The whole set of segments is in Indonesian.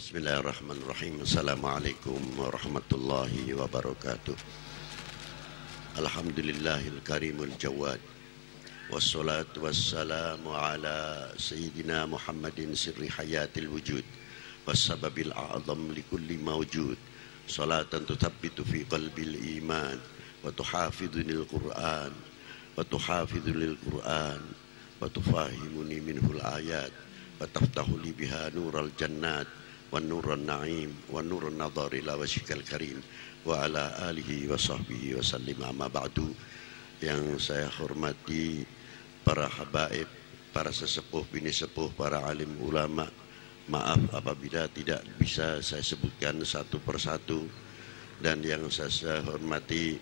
Bismillahirrahmanirrahim. Assalamualaikum warahmatullahi wabarakatuh. Alhamdulillahil karimul jawad. Wassalatu wassalamu ala sayyidina Muhammadin sirri hayatil wujud wassababil a'zam likulli mawjud. Salatan tuthabbitu fi qalbil iman wa tuhafidhunil Qur'an wa tuhafidhunil Qur'an wa tufahimuni minhul ayat wa taftahu li biha nural jannat wa nurun na'im wa nurun nadhar ila wajhikal karim wa ala alihi wa sahbihi wa sallim. Amma ba'du. Yang saya hormati para habaib, para sesepuh, bini sepuh, para alim ulama, maaf apabila tidak bisa saya sebutkan satu persatu. Dan yang saya hormati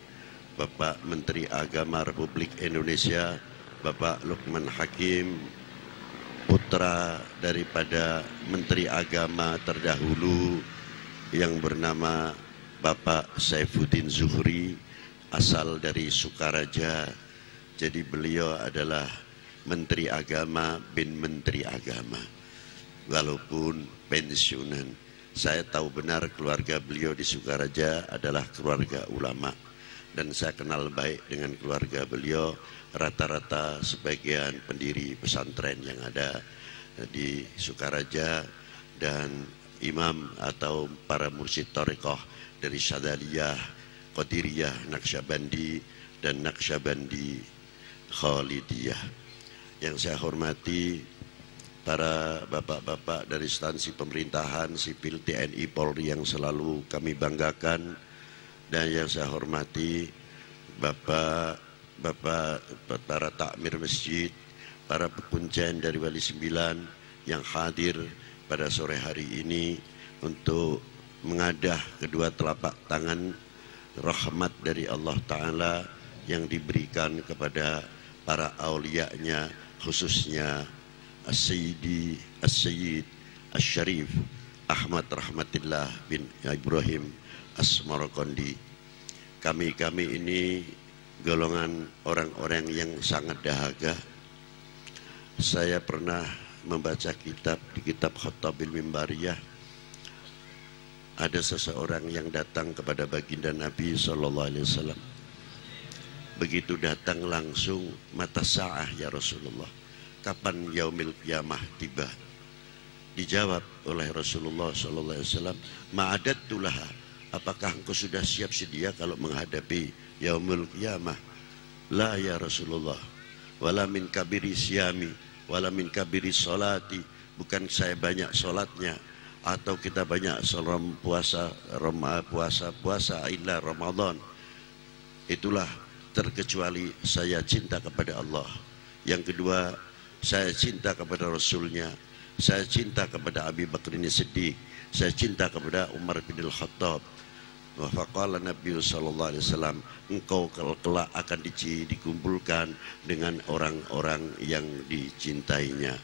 Bapak Menteri Agama Republik Indonesia, Bapak Lukman Hakim, putra daripada Menteri Agama terdahulu yang bernama Bapak Saifuddin Zuhri, asal dari Sukaraja. Jadi beliau adalah Menteri Agama bin Menteri Agama, walaupun pensiunan. Saya tahu benar keluarga beliau di Sukaraja adalah keluarga ulama, dan saya kenal baik dengan keluarga beliau. Rata-rata sebagian pendiri pesantren yang ada di Sukaraja dan imam atau para mursyid thariqah dari Syadzaliyah, Qadiriyah, Naqsyabandi dan Naqsyabandi Khalidiyah. Yang saya hormati para bapak-bapak dari instansi pemerintahan, sipil, TNI, Polri yang selalu kami banggakan, dan yang saya hormati Bapak para takmir masjid, para pekuncen dari Wali Sembilan yang hadir pada sore hari ini untuk mengadah kedua telapak tangan rahmat dari Allah Ta'ala yang diberikan kepada para aulianya, khususnya As-Sayyidi As-Sayyid As-Syarif Ahmad Rahmatillah bin Ibrahim Asmaraqandi. Kami ini golongan orang-orang yang sangat dahaga. Saya pernah membaca kitab, di kitab Khattabil Mimbariyah, ada seseorang yang datang kepada baginda Nabi SAW. Begitu datang langsung, mata sa'ah ya Rasulullah, kapan yaumil qiyamah tiba? Dijawab oleh Rasulullah SAW, ma'adattulaha, apakah engkau sudah siap sedia kalau menghadapi yaumul qiyamah? La ya Rasulullah, wala min kabiri siyami wala min kabiri salati, bukan saya banyak solatnya atau kita banyak puasa illa Ramadan, itulah terkecuali saya cinta kepada Allah. Yang kedua, saya cinta kepada Rasulnya, saya cinta kepada Abi Bakr Siddiq, saya cinta kepada Umar bin Al-Khattab. Wa faqala Nabi sallallahu alaihi wasallam, engkau kelak akan dikumpulkan dengan orang-orang yang dicintainya.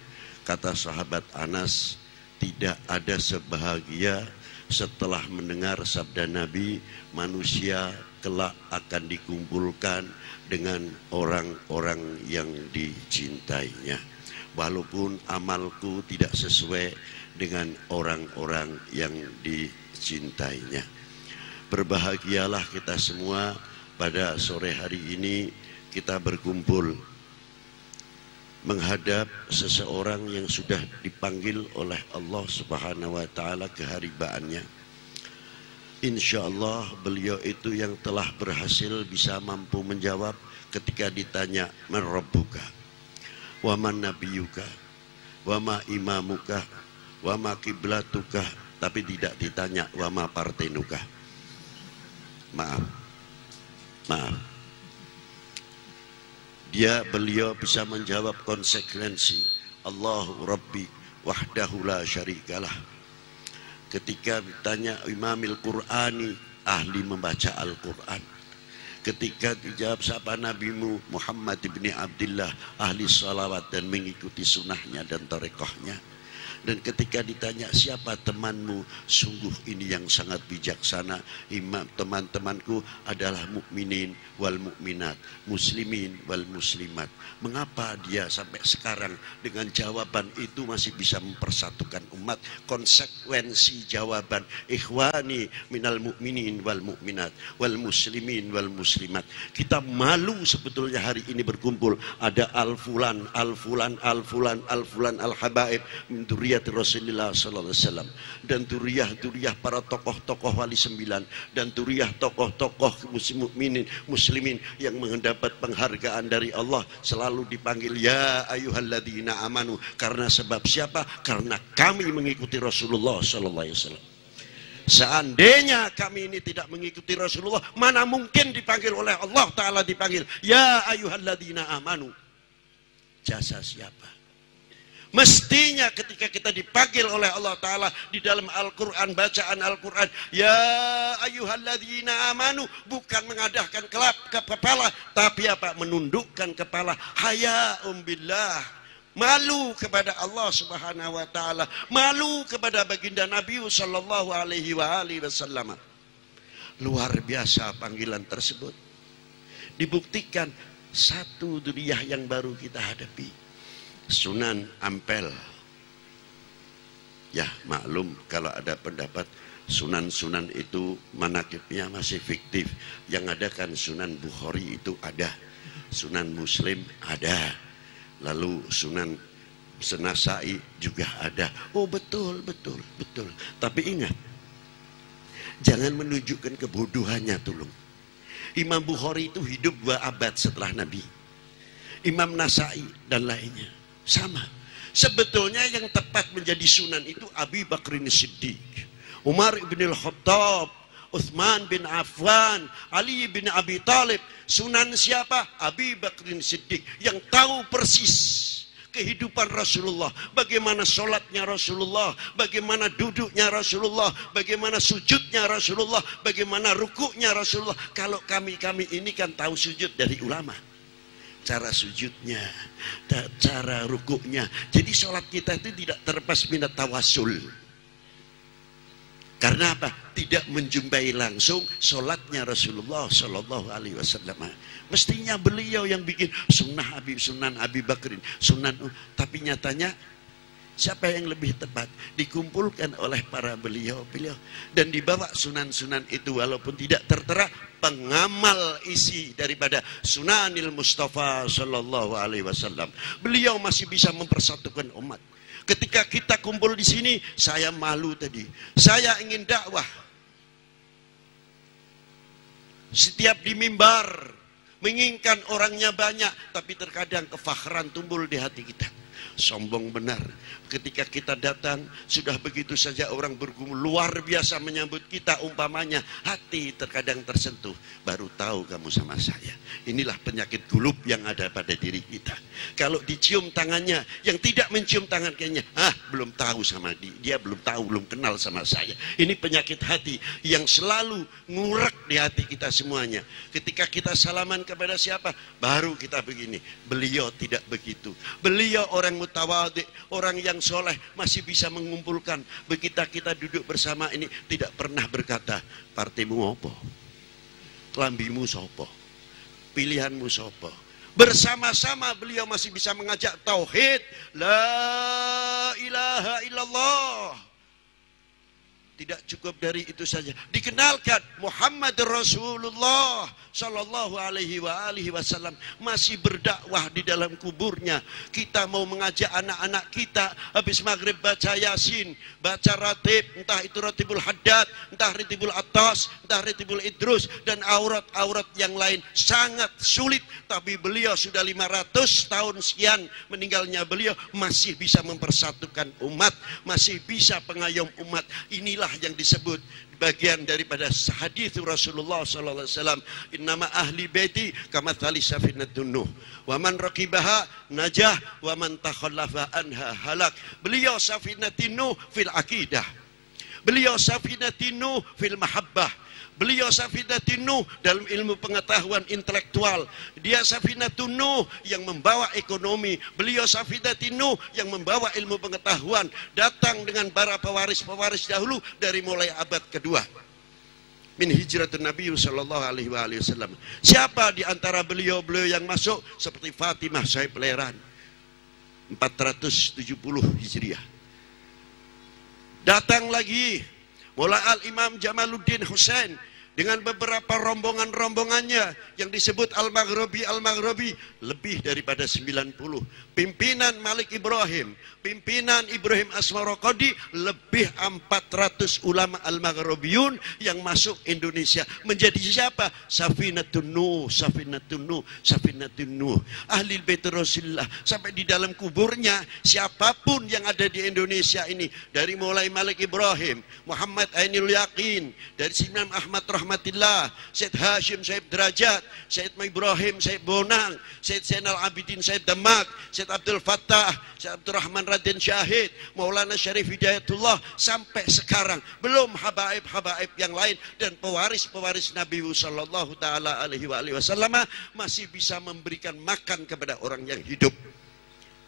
Kata sahabat Anas, tidak ada sebahagia setelah mendengar sabda Nabi, manusia kelak akan dikumpulkan dengan orang-orang yang dicintainya. Walaupun amalku tidak sesuai dengan orang-orang yang dicintainya. Berbahagialah kita semua pada sore hari ini kita berkumpul menghadap seseorang yang sudah dipanggil oleh Allah Subhanahu wa Ta'ala keharibaannya. Insya Allah beliau itu yang telah berhasil bisa mampu menjawab ketika ditanya man rabbuka wa man nabiyuka wa ma imamuka wa ma kiblatuka, tapi tidak ditanya wa ma partenuka. Maaf. Beliau bisa menjawab konsekuensi Allahu Rabbi wahdahu la syarikalah. Ketika ditanya Imamil Qur'ani, ahli membaca Al-Quran. Ketika dijawab siapa nabimu, Muhammad ibni Abdullah, ahli salawat dan mengikuti sunnahnya dan tarekohnya. Dan ketika ditanya siapa temanmu, sungguh ini yang sangat bijaksana. Teman-temanku adalah mukminin wal mukminat, muslimin wal muslimat. Mengapa dia sampai sekarang dengan jawaban itu masih bisa mempersatukan umat? Konsekuensi jawaban ikhwani minal mukminin wal mukminat wal muslimin wal muslimat. Kita malu sebetulnya hari ini berkumpul. Ada al-fulan, al-fulan, al-fulan, al-fulan, al-habaib min dzurriyyati Rasulullah sallallahu alaihi wasallam, dan duriyah para tokoh-tokoh wali 9, dan duriyah tokoh-tokoh mukminin muslimin yang mendapat penghargaan dari Allah selalu dipanggil ya ayyuhalladzina amanu. Karena sebab siapa? Karena kami mengikuti Rasulullah sallallahu alaihi wasallam. Seandainya kami ini tidak mengikuti Rasulullah, mana mungkin dipanggil oleh Allah Ta'ala, dipanggil ya ayyuhalladzina amanu. Jasa siapa? Mestinya ketika kita dipanggil oleh Allah Ta'ala di dalam Al-Quran, bacaan Al-Quran, ya ayyuhalladzina amanu, bukan mengadahkan kepala, tapi apa? Menundukkan kepala. Haya'um billah, malu kepada Allah Subhanahu wa Ta'ala, malu kepada baginda Nabi sallallahu alaihi wasallam. Luar biasa panggilan tersebut. Dibuktikan satu duriyah yang baru kita hadapi, Sunan Ampel. Ya maklum kalau ada pendapat sunan-sunan itu manakibnya masih fiktif. Yang ada kan Sunan Bukhari itu ada, Sunan Muslim ada, lalu Sunan Senasai juga ada. Oh betul. Tapi ingat, jangan menunjukkan kebodohannya, tolong. Imam Bukhari itu hidup 2 abad setelah Nabi. Imam Nasai dan lainnya sama. Sebetulnya yang tepat menjadi sunan itu Abi Bakrin Siddiq, Umar ibn al-Khattab, Uthman bin Affan, Ali bin Abi Talib. Sunan siapa? Abi Bakrin Siddiq, yang tahu persis kehidupan Rasulullah, bagaimana sholatnya Rasulullah, bagaimana duduknya Rasulullah, bagaimana sujudnya Rasulullah, bagaimana rukuknya Rasulullah. Kalau kami ini kan tahu sujud dari ulama, cara sujudnya, cara rukuknya. Jadi sholat kita itu tidak terlepas minat tawasul. Karena apa? Tidak menjumpai langsung sholatnya Rasulullah Shallallahu Alaihi Wasallam. Mestinya beliau yang bikin Sunan Abi Bakrin, tapi nyatanya siapa yang lebih tepat? Dikumpulkan oleh para beliau dan dibawa sunan-sunan itu, walaupun tidak tertera pengamal isi daripada Sunanil Mustafa Sallallahu Alaihi Wasallam. Beliau masih bisa mempersatukan umat. Ketika kita kumpul di sini, saya malu tadi. Saya ingin dakwah. Setiap di mimbar menginginkan orangnya banyak, tapi terkadang kefakhran tumbuh di hati kita. Sombong benar. Ketika kita datang, sudah begitu saja orang bergumul, luar biasa menyambut kita, umpamanya hati terkadang tersentuh. Baru tahu kamu sama saya. Inilah penyakit gulub yang ada pada diri kita. Kalau dicium tangannya, yang tidak mencium tangan kayaknya, belum tahu sama dia, belum tahu, belum kenal sama saya. Ini penyakit hati yang selalu ngurek di hati kita semuanya. Ketika kita salaman kepada siapa, baru kita begini. Beliau tidak begitu. Beliau orang mutawadhi, orang yang soleh, masih bisa mengumpulkan. Begitu kita duduk bersama ini, tidak pernah berkata, partimu apa? Kelambimu sopo? Pilihanmu sopo? Bersama-sama beliau masih bisa mengajak tauhid, la ilaha illallah. Tidak cukup dari itu saja, dikenalkan Muhammad Rasulullah Sallallahu Alaihi Wasallam, masih berdakwah di dalam kuburnya. Kita mau mengajak anak-anak kita habis maghrib baca Yasin, baca ratib, entah itu ratibul haddad, entah ratibul atas, entah ratibul idrus, dan aurat-aurat yang lain, sangat sulit. Tapi beliau sudah 500 tahun sekian meninggalnya beliau, masih bisa mempersatukan umat, masih bisa pengayom umat. Inilah yang disebut bagian daripada hadis Rasulullah sallallahu alaihi wasallam, innama ahli baiti kamathali safinatun nuh wa man raqibaha najah wa man takhallafa anha halak. Beliau safinatun nuh fil aqidah. Beliau Safinatin Nuh fil mahabbah. Beliau Safinatin Nuh dalam ilmu pengetahuan intelektual. Dia Safinatun Nuh yang membawa ekonomi. Beliau Safinatin Nuh yang membawa ilmu pengetahuan. Datang dengan para pewaris-pewaris dahulu dari mulai abad kedua. Min hijratun Nabi sallallahu alaihi wasallam. Siapa di antara beliau-beliau yang masuk? Seperti Fatimah Sahib Leran 470 Hijriah. Datang lagi mulai Al-Imam Jamaluddin Husain dengan beberapa rombongan-rombongannya yang disebut Al-Maghribi lebih daripada 90. Pimpinan Malik Ibrahim, pimpinan Ibrahim Asmarokodi, lebih 400 ulama Al-Maghribiyun yang masuk Indonesia. Menjadi siapa? Safinatun Nuh, Safinatun Nuh, Safinatun Nuh. Ahli Bait Rasulullah. Sampai di dalam kuburnya, siapapun yang ada di Indonesia ini, dari mulai Malik Ibrahim, Muhammad Ainul Yaqin, dari Imam Ahmad Rahmatillah, Syed Hashim Syed Derajat, Syed Ibrahim Syed Bonang, Syed Zainal Abidin Syed Demak, Syed Abdul Fattah, Syed Abdurrahman Raden Syahid, Maulana Syarif Hidayatullah, sampai sekarang belum habaib-habaib yang lain dan pewaris-pewaris Nabi sallallahu taala alaihi wasallam masih bisa memberikan makan kepada orang yang hidup.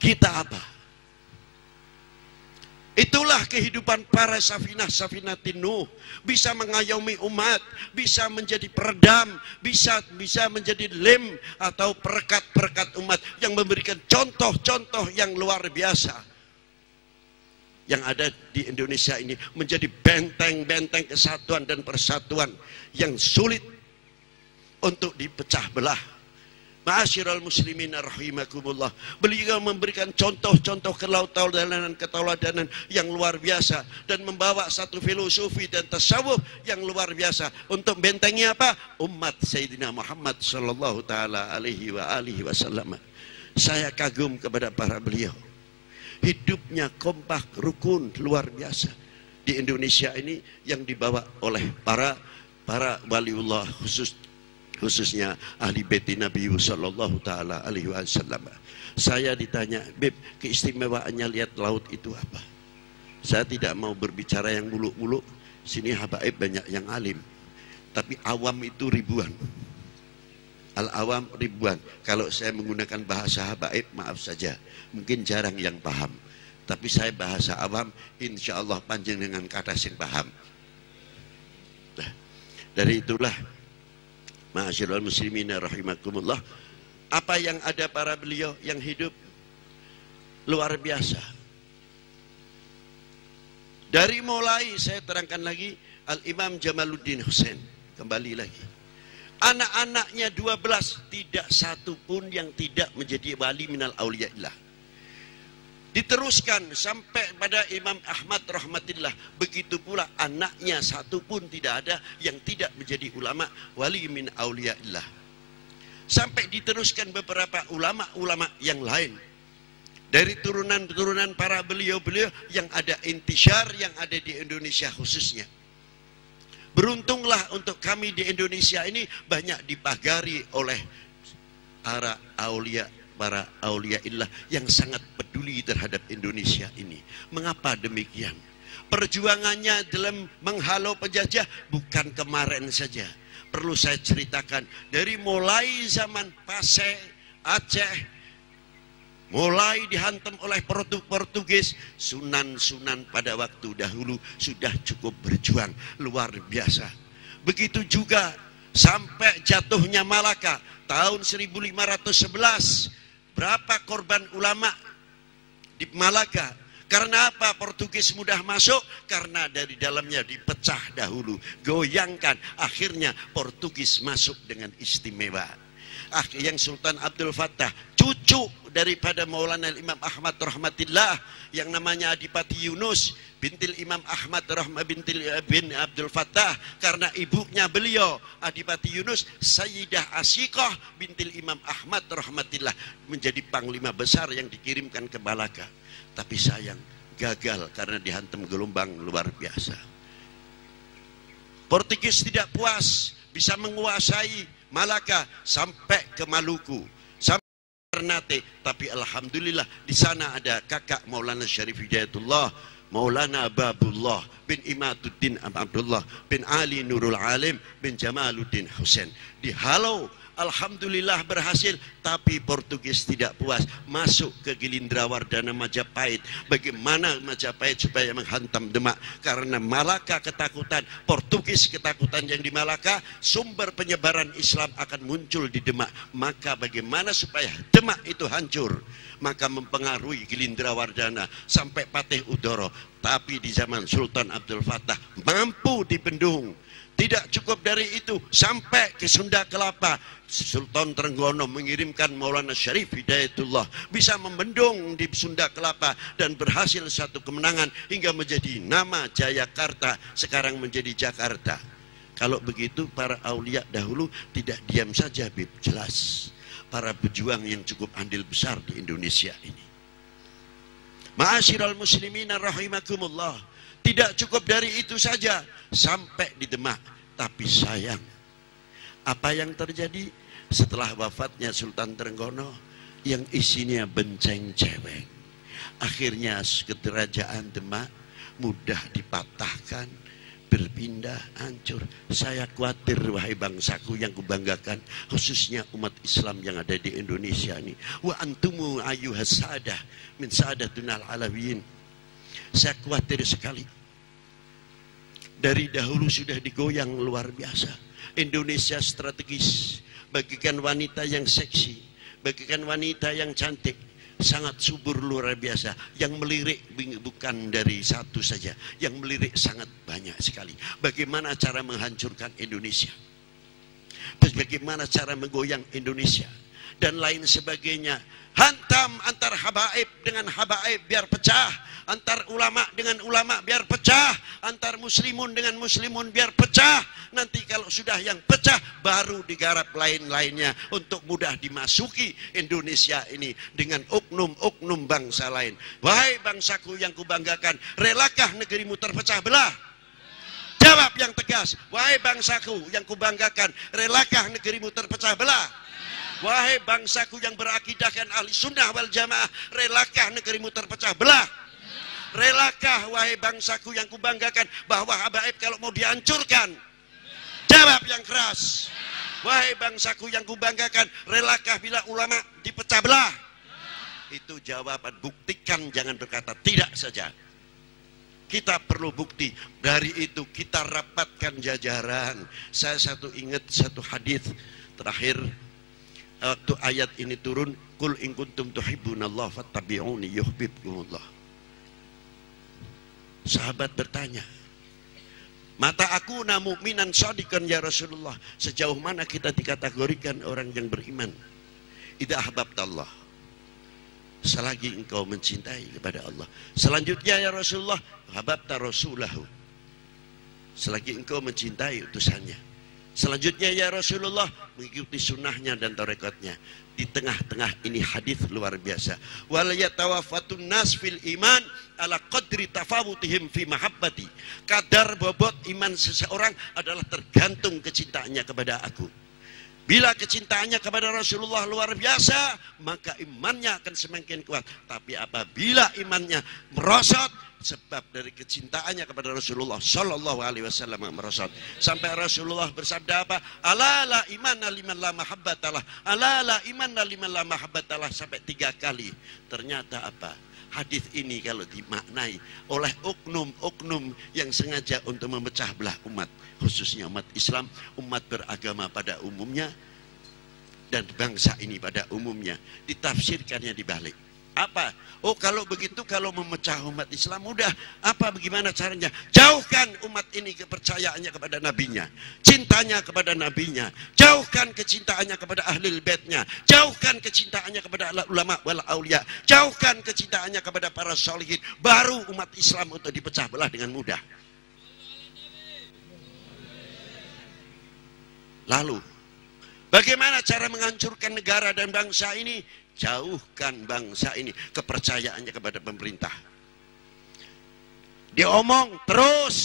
Kita apa? Itulah kehidupan para Safinatin Nuh. Bisa mengayomi umat, bisa menjadi peredam, bisa menjadi lem atau perekat-perekat umat yang memberikan contoh-contoh yang luar biasa. Yang ada di Indonesia ini menjadi benteng-benteng kesatuan dan persatuan yang sulit untuk dipecah belah. Ma'asyiral muslimin rahimakumullah. Beliau memberikan contoh-contoh ketauladanan yang luar biasa dan membawa satu filosofi dan tasawuf yang luar biasa untuk bentengnya apa? Umat Sayyidina Muhammad sallallahu taala alaihi wasallam. Saya kagum kepada para beliau. Hidupnya kompak, rukun, luar biasa. Di Indonesia ini yang dibawa oleh para waliullah khususnya ahli bait Nabi sallallahu taala alaihi wasallam. Saya ditanya, "Beb, keistimewaannya lihat laut itu apa?" Saya tidak mau berbicara yang muluk-muluk. Sini habaib banyak yang alim. Tapi awam itu ribuan. Al-awam ribuan. Kalau saya menggunakan bahasa habaib, maaf saja. Mungkin jarang yang paham. Tapi saya bahasa awam, insya Allah panjang dengan kata sing paham. Nah, dari itulah ma'asyiral muslimin rahimakumullah, apa yang ada para beliau yang hidup luar biasa. Dari mulai saya terangkan lagi Al-Imam Jamaluddin Husain, kembali lagi. Anak-anaknya 12, tidak satu pun yang tidak menjadi wali minal auliyaillah. Diteruskan sampai pada Imam Ahmad Rahmatillah. Begitu pula anaknya satu pun tidak ada yang tidak menjadi ulama wali min auliyaillah. Sampai diteruskan beberapa ulama-ulama yang lain. Dari turunan-turunan para beliau-beliau yang ada intisyar, yang ada di Indonesia khususnya. Beruntunglah untuk kami di Indonesia ini banyak dipagari oleh para auliyaillah yang sangat peduli terhadap Indonesia ini. Mengapa demikian? Perjuangannya dalam menghalau penjajah bukan kemarin saja. Perlu saya ceritakan dari mulai zaman Pasai, Aceh, mulai dihantam oleh Portugis, sunan-sunan pada waktu dahulu sudah cukup berjuang luar biasa. Begitu juga sampai jatuhnya Malaka tahun 1511. Berapa korban ulama di Malaka? Karena apa Portugis mudah masuk? Karena dari dalamnya dipecah dahulu, goyangkan. Akhirnya Portugis masuk dengan istimewa. Yang Sultan Abdul Fattah, cucu daripada Maulana Imam Ahmad Rahmatillah, yang namanya Adipati Yunus bintil Imam Ahmad bin Abdul Fattah, karena ibunya beliau Adipati Yunus, Sayyidah Asyiqah bintil Imam Ahmad Rahmatillah, menjadi panglima besar yang dikirimkan ke Malaka. Tapi sayang, gagal karena dihantam gelombang luar biasa. Portugis tidak puas bisa menguasai Malaka sampai ke Maluku, sampai Ternate. Tapi alhamdulillah di sana ada kakak Maulana Syarif Hidayatullah, Maulana Babullah bin Imaduddin Abdullah bin Ali Nurul Alim bin Jamaluddin Husain. Dihalau, alhamdulillah berhasil, tapi Portugis tidak puas, masuk ke Gilindrawardana Majapahit. Bagaimana Majapahit supaya menghantam Demak? Karena Malaka ketakutan, Portugis ketakutan yang di Malaka, sumber penyebaran Islam akan muncul di Demak. Maka bagaimana supaya Demak itu hancur? Maka mempengaruhi Gilindrawardana sampai Patih Udoro. Tapi di zaman Sultan Abdul Fattah mampu dibendung. Tidak cukup dari itu, sampai ke Sunda Kelapa, Sultan Trenggono mengirimkan Maulana Syarif Hidayatullah, bisa membendung di Sunda Kelapa dan berhasil satu kemenangan hingga menjadi nama Jayakarta, sekarang menjadi Jakarta. Kalau begitu para aulia dahulu tidak diam saja, Bib. Jelas para pejuang yang cukup andil besar di Indonesia ini. Ma'asyiral muslimin rahimakumullah. Tidak cukup dari itu saja, sampai di Demak. Tapi sayang, apa yang terjadi setelah wafatnya Sultan Trenggono? Yang isinya benceng cewek. Akhirnya kerajaan Demak mudah dipatahkan, berpindah, hancur. Saya khawatir, wahai bangsaku yang kubanggakan, khususnya umat Islam yang ada di Indonesia ini. Wa antumu ayyuhas sadah min sadatunal alawiyin. Saya khawatir sekali. Dari dahulu sudah digoyang luar biasa. Indonesia strategis, bagikan wanita yang seksi, bagikan wanita yang cantik, sangat subur luar biasa. Yang melirik bukan dari satu saja, yang melirik sangat banyak sekali. Bagaimana cara menghancurkan Indonesia, bagaimana cara menggoyang Indonesia, dan lain sebagainya. Hantam antar habaib dengan habaib biar pecah, antar ulama dengan ulama biar pecah, antar muslimun dengan muslimun biar pecah. Nanti kalau sudah yang pecah, baru digarap lain-lainnya untuk mudah dimasuki Indonesia ini dengan oknum-oknum bangsa lain. Wahai bangsaku yang kubanggakan, relakah negerimu terpecah belah? Jawab yang tegas. Wahai bangsaku yang kubanggakan, relakah negerimu terpecah belah? Wahai bangsaku yang berakidahkan ahli sunnah wal jamaah, relakah negerimu terpecah belah? Relakah wahai bangsaku yang kubanggakan bahwa habaib kalau mau dihancurkan? Jawab yang keras. Wahai bangsaku yang kubanggakan, relakah bila ulama dipecah belah? Itu jawaban. Buktikan, jangan berkata tidak saja. Kita perlu bukti. Dari itu kita rapatkan jajaran. Saya ingat satu hadis terakhir waktu ayat ini turun, qul in kuntum tuhibbunallah fattabi'uni yuhibbukumullah. Sahabat bertanya, mata aku na mu'minan shadiqan ya Rasulullah. Sejauh mana kita dikategorikan orang yang beriman? Idza ahbabtallah, selagi engkau mencintai kepada Allah. Selanjutnya ya Rasulullah, hababta rasulahu, selagi engkau mencintai utusannya. Selanjutnya ya Rasulullah, mengikuti sunnahnya dan tarekatnya. Di tengah-tengah ini hadis luar biasa. Wal yatawaffatun nas fil iman ala qadri tafawutihim fi mahabbati. Kadar bobot iman seseorang adalah tergantung kecintaannya kepada aku. Bila kecintaannya kepada Rasulullah luar biasa, maka imannya akan semakin kuat. Tapi apabila imannya merosot, sebab dari kecintaannya kepada Rasulullah Sallallahu Alaihi Wasallam merosot, sampai Rasulullah bersabda apa? Ala la imana liman la mahabbatalah, ala la imana liman la mahabbatalah, sampai 3 kali. Ternyata apa? Hadis ini kalau dimaknai oleh oknum-oknum yang sengaja untuk memecah belah umat, khususnya umat Islam, umat beragama pada umumnya, dan bangsa ini pada umumnya, ditafsirkannya dibalik. Apa? Oh kalau begitu, kalau memecah umat Islam mudah. Apa, bagaimana caranya? Jauhkan umat ini kepercayaannya kepada nabinya, cintanya kepada nabinya, jauhkan kecintaannya kepada ahli baitnya, jauhkan kecintaannya kepada ulama wal aulia, jauhkan kecintaannya kepada para sholihin. Baru umat Islam untuk dipecah belah dengan mudah. Lalu bagaimana cara menghancurkan negara dan bangsa ini? Jauhkan bangsa ini kepercayaannya kepada pemerintah. Diomong terus,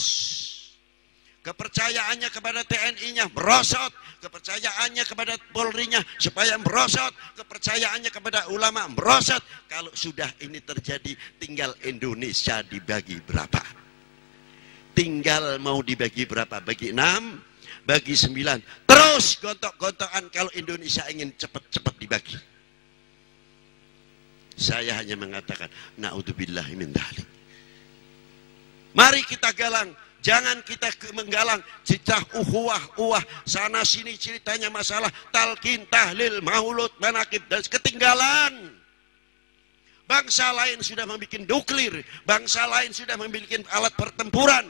kepercayaannya kepada TNI-nya merosot, kepercayaannya kepada Polri-nya supaya merosot, kepercayaannya kepada ulama merosot. Kalau sudah ini terjadi, tinggal Indonesia dibagi berapa? Tinggal mau dibagi berapa? Bagi 6, bagi 9. Terus gontok-gontokan kalau Indonesia ingin cepat-cepat dibagi. Saya hanya mengatakan, na'udzubillahi min dzalik. Mari kita galang. Jangan kita menggalang cita uhuah, sana sini ceritanya masalah talqin, tahlil, maulud, manaqib dan ketinggalan. Bangsa lain sudah membuat nuklir, bangsa lain sudah membuat alat pertempuran,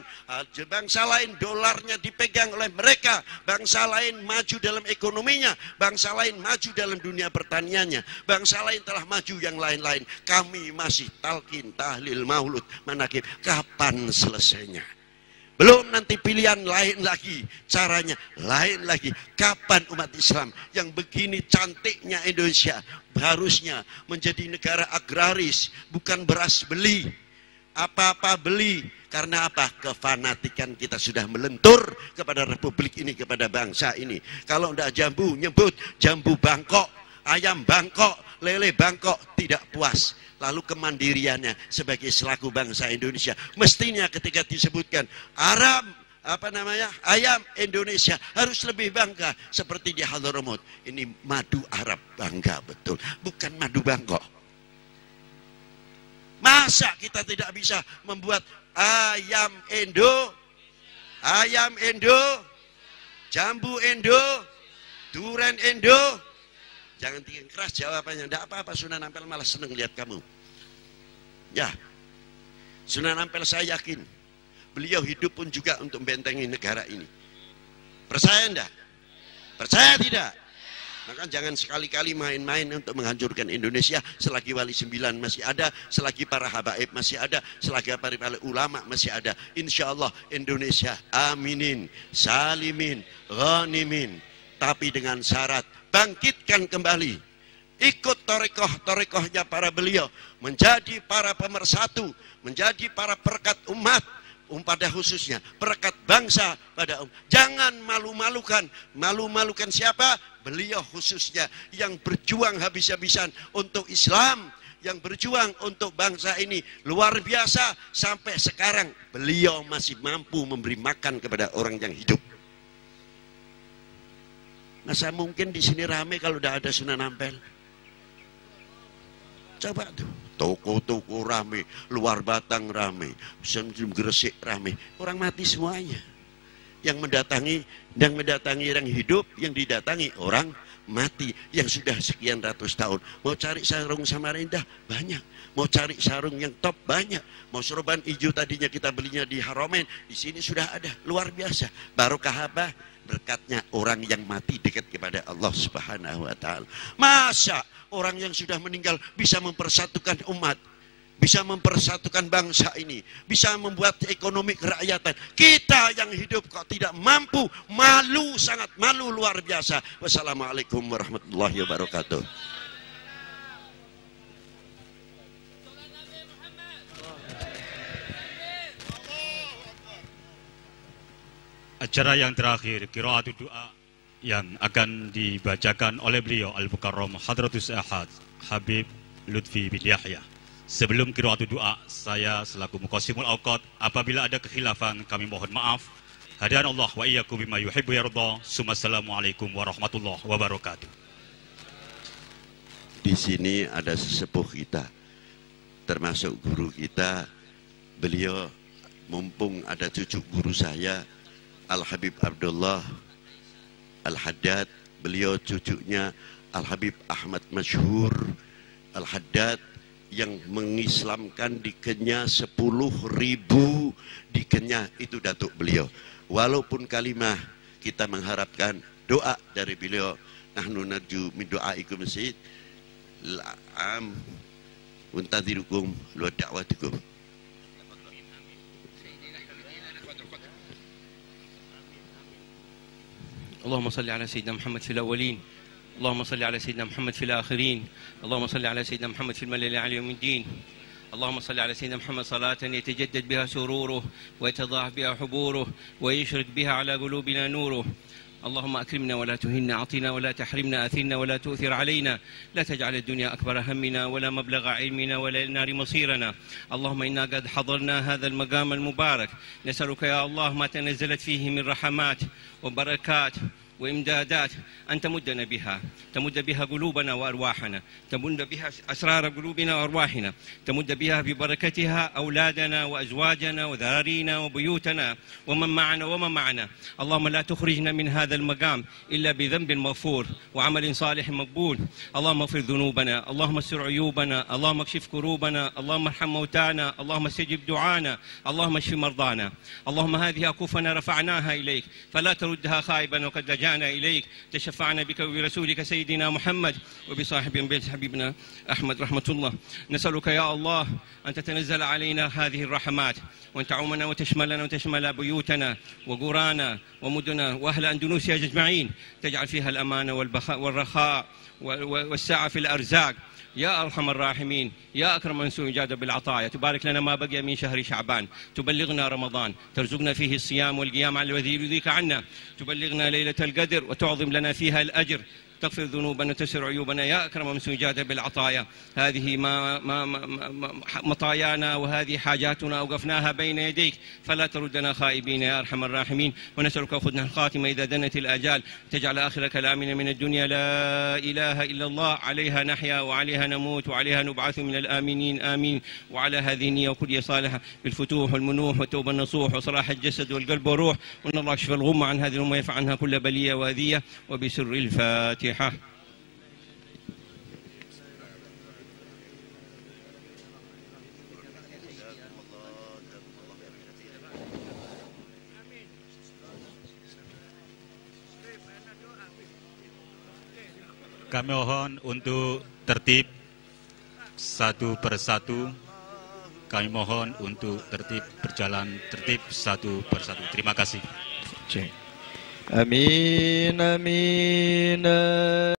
bangsa lain dolarnya dipegang oleh mereka, bangsa lain maju dalam ekonominya, bangsa lain maju dalam dunia pertaniannya, bangsa lain telah maju yang lain-lain. Kami masih talqin, tahlil, maulud, manaqib. Kapan selesainya? Belum nanti pilihan lain lagi, caranya lain lagi. Kapan umat Islam yang begini cantiknya Indonesia harusnya menjadi negara agraris, bukan beras beli, apa-apa beli. Karena apa? Kefanatikan kita sudah melentur kepada republik ini, kepada bangsa ini. Kalau tidak jambu, nyebut jambu Bangkok, ayam Bangkok, lele Bangkok, tidak puas. Lalu kemandiriannya sebagai selaku bangsa Indonesia, mestinya ketika disebutkan Arab, ayam Indonesia harus lebih bangga seperti di Hadramaut. Ini madu Arab bangga betul, bukan madu Bangkok. Masa kita tidak bisa membuat ayam Indo, jambu Indo, durian Indo? Jangan tinggi keras jawabannya. Tidak apa-apa, Sunan Ampel malah senang lihat kamu. Ya, Sunan Ampel saya yakin beliau hidup pun juga untuk membentengi negara ini. Percaya enggak? Percaya tidak? Maka jangan sekali-kali main-main untuk menghancurkan Indonesia selagi Wali 9 masih ada, selagi para habaib masih ada, selagi para ulama masih ada. Insya Allah Indonesia aminin, salimin, ghanimin. Tapi dengan syarat bangkitkan kembali, ikut torekohnya para beliau, menjadi para pemersatu, menjadi para perekat umat, pada khususnya perekat bangsa pada jangan malu-malukan siapa? Beliau khususnya yang berjuang habis-habisan untuk Islam, yang berjuang untuk bangsa ini luar biasa. Sampai sekarang beliau masih mampu memberi makan kepada orang yang hidup. Masa mungkin di sini rame kalau udah ada Sunan Ampel? Coba tuh, toko-toko rame, luar Batang rame, Gresik rame, orang mati semuanya. Yang mendatangi orang hidup, yang didatangi orang mati yang sudah sekian ratus tahun. Mau cari sarung Samarinda banyak, mau cari sarung yang top banyak, mau sorban hijau tadinya kita belinya di Haramain, di sini sudah ada, luar biasa. Barokah apa? Berkatnya orang yang mati dekat kepada Allah Subhanahu wa Ta'ala. Masa orang yang sudah meninggal bisa mempersatukan umat, bisa mempersatukan bangsa ini, bisa membuat ekonomi kerakyatan. Kita yang hidup kok tidak mampu, malu, sangat malu luar biasa. Wassalamualaikum warahmatullahi wabarakatuh. Acara yang terakhir, qiraatul doa yang akan dibacakan oleh beliau Al-Mukarram Hadratus Ahad Habib Lutfi bin Yahya. Sebelum qiraatul doa, saya selaku Muqassimul Awqat, apabila ada kekhilafan kami mohon maaf. Hadiran Allah wa iyyakum bima yuhibbu yarda. Assalamualaikum warahmatullahi wabarakatuh. Di sini ada sesepuh kita, termasuk guru kita. Beliau mumpung ada cucu guru saya, Al-Habib Abdullah Al-Haddad, beliau cucunya Al-Habib Ahmad Masyhur Al-Haddad yang mengislamkan di Kenya 10.000 di Kenya, itu datuk beliau. Walaupun kalimah kita mengharapkan doa dari beliau, nahnu narju min doaikum sayyid al-am muntadhirukum wa da'watukum. اللهم صل على سيدنا محمد في الأولين، اللهم صل على سيدنا محمد في الآخرين، اللهم صل على سيدنا محمد في الملأ الأعلى يوم الدين، اللهم صل على سيدنا محمد صلاة يتجدد بها سروره ويتضاعف بها حبوره ويشرق بها على قلوبنا نوره. اللهم أكرمنا ولا تهنا، أعطنا ولا تحرمنا، أثرنا ولا تؤثر علينا، لا تجعل الدنيا أكبر همنا ولا مبلغ علمنا ولا النار مصيرنا. اللهم إنا قد حضرنا هذا المقام المبارك، نسألك يا الله ما تنزلت فيه من رحمات وبركات وإمدادات أن تمدنا بها، تمد بها قلوبنا وأرواحنا، تمد بها أسرار قلوبنا وأرواحنا، تمد بها ببركتها أولادنا وأزواجنا وذرارينا وبيوتنا ومن معنا. اللهم لا تخرجنا من هذا المقام إلا بذنب مغفور وعمل صالح مقبول. اللهم اغفر ذنوبنا، اللهم استر عيوبنا، اللهم اكشف كروبنا، اللهم ارحم موتانا، اللهم استجب دعانا، اللهم اشف مرضانا. اللهم هذه أكفنا رفعناها إليك فلا تردها خائبا وقد لجأنا إليك، تشفعنا بك وبرسولك سيدنا محمد وبصاحب بيت حبيبنا أحمد رحمة الله. نسألك يا الله أن تتنزل علينا هذه الرحمات وأن تعومنا وتشملنا وتشمل بيوتنا وقرانا ومدنا وأهل أندونيسيا أجمعين، تجعل فيها الأمان والرخاء والسعة في الأرزاق يا أرحم الراحمين، يا أكرم من سجاد بالعطايا. تبارك لنا ما بقي من شهر شعبان، تبلغنا رمضان، ترزقنا فيه الصيام والقيام على الذي يرضيك عنا، تبلغنا ليلة القدر وتعظم لنا فيها الأجر، تغفر ذنوبنا وتسر عيوبنا يا أكرم من سجاد بالعطايا. هذه مطايانا وهذه حاجاتنا أوقفناها بين يديك فلا تردنا خائبين يا أرحم الراحمين. ونسألك خذنا الخاتمة إذا دنت الآجال، تجعل آخر كلامنا من الدنيا لا إله إلا الله، عليها نحيا وعليها نموت وعليها نبعث من الآمنين آمين. وعلى هذه النية وكل صالحة بالفتوح والمنوح والتوبة النصوح وصلاح الجسد والقلب والروح، وأن الله يكشف الغمة عن هذه الأمة ويرفع عنها كل بلية وأذية. وبسر الفاتحة. Kami mohon untuk tertib satu persatu. Kami mohon untuk tertib berjalan tertib satu persatu. Terima kasih. Amin, amin.